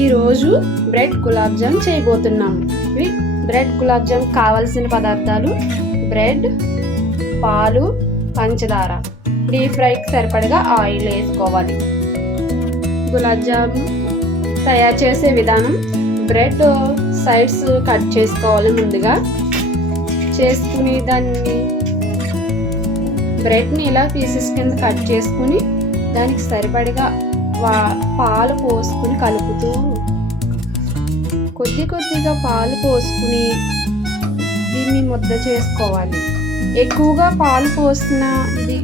ఈరోజు బ్రెడ్ గులాబ్ జామ్ చేయబోతున్నాము. ఇవి బ్రెడ్ గులాబ్ జామ్ కావాల్సిన పదార్థాలు: బ్రెడ్, పాలు, పంచదార, డీప్ ఫ్రైకి సరిపడగా ఆయిల్ వేసుకోవాలి. గులాబ్ జామ్ తయారు చేసే విధానం: బ్రెడ్ సైడ్స్ కట్ చేసుకోవాలి. ముందుగా చేసుకుని బ్రెడ్ని ఇలా పీసెస్ కింద కట్ చేసుకుని దానికి సరిపడగా పాలు పోసుకుని కలుపుతూ కొద్దిగా పాలు పోసుకుని దీన్ని ముద్ద చేసుకోవాలి. ఎక్కువగా పాలు పోసిన ఇది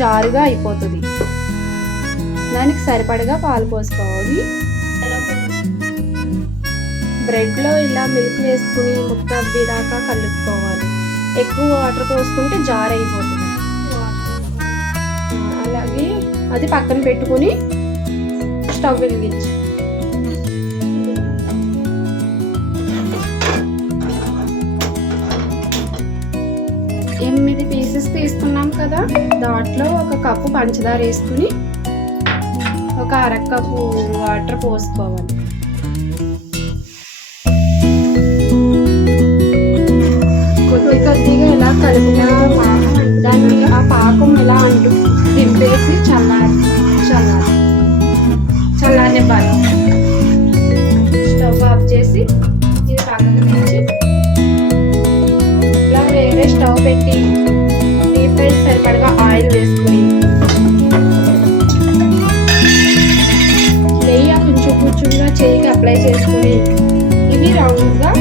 జారుగా అయిపోతుంది. దానికి సరిపడగా పాలు పోసుకోవాలి. బ్రెడ్లో ఇలా మిల్క్ వేసుకుని ముద్ద అవ్వేదాకా కలుపుకోవాలి. ఎక్కువ వాటర్ పోసుకుంటే జారు అయిపోతుంది. అలాగే అది పక్కన పెట్టుకుని స్టవ్ వెలిగించి 8 పీసెస్ తీసుకున్నాం కదా, దాంట్లో 1 కప్పు పంచదార వేసుకుని 1 అరకప్పు వాటర్ పోసుకోవాలి. కొద్దిగా ఇలా కలిపిన దాన్ని ఆ పాకం ఇలా అంటూ దింపేసి చల్లారనివ్వాలి. స్టవ్ ఆఫ్ చేసి ఇది పక్కన పెట్టి ఇలా వేరే స్టవ్ పెట్టి డీప్ ఫ్రై సరిపడగా ఆయిల్ వేసుకుని నెయ్యి కొంచెంగా చేయికి అప్లై చేసుకుని ఇవి రౌండ్గా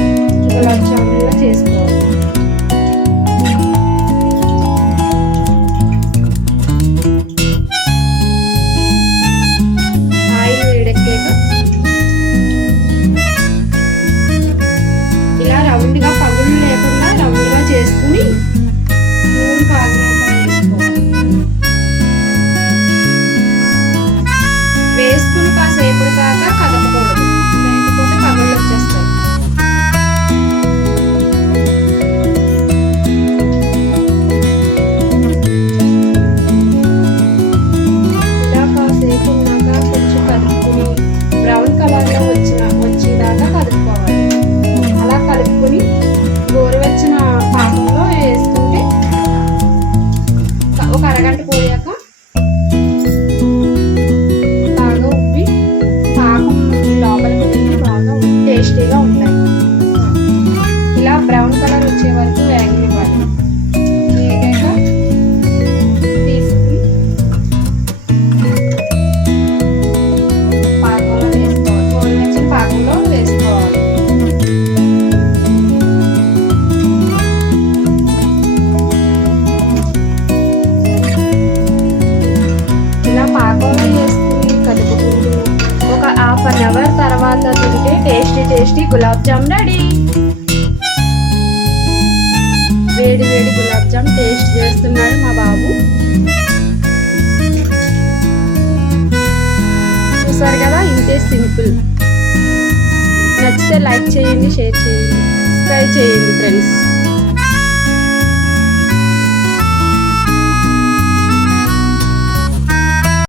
గులాబ్ జామున్గా చేసుకోవాలి. ఇలా రౌండ్గా పగులు లేకుండా రౌండ్గా చేసుకుని నూనె కాగినాక వేసుకుని కాసేపు దాకా కదపకూడదు, లేకపోతే పగుళ్ళు వచ్చేస్తాయి. ఇలా కాసేపు ఉన్నాక కొంచెం కలుపుకుని బ్రౌన్ కలర్లో వచ్చేదాకా కలుపుకోవాలి. అలా కలుపుకొని గోరువెచ్చని పాకంలో వేసుకుంటే 1 అరగంట పోయాక బాగా ఉబ్బి పాకం లోపలికి వెళ్ళి బాగా టేస్టీగా ఉంటాయి. ఇలా బ్రౌన్ కలర్ వచ్చే వరకు వేగనివ్వాలి. వేగాక తీసుకుని పాకంలో వేసుకోవాలి. గోరువెచ్చని పాకంలో వేసుకోవాలి. పాకంలో వేసుకుని కలుపుకుంటూ 1 హాఫ్ అన్ అవర్ తర్వాత తింటే టేస్టీ గులాబ్ జామ్ రెడీ. వేడి గులాబ్ జామ్ టేస్ట్ చేస్తున్నాడు మా బాబు. చూసారు కదా, ఇంతే సింపుల్. నచ్చితే లైక్ చేయండి, షేర్ చేయండి, సబ్స్క్రైబ్ చేయండి ఫ్రెండ్స్.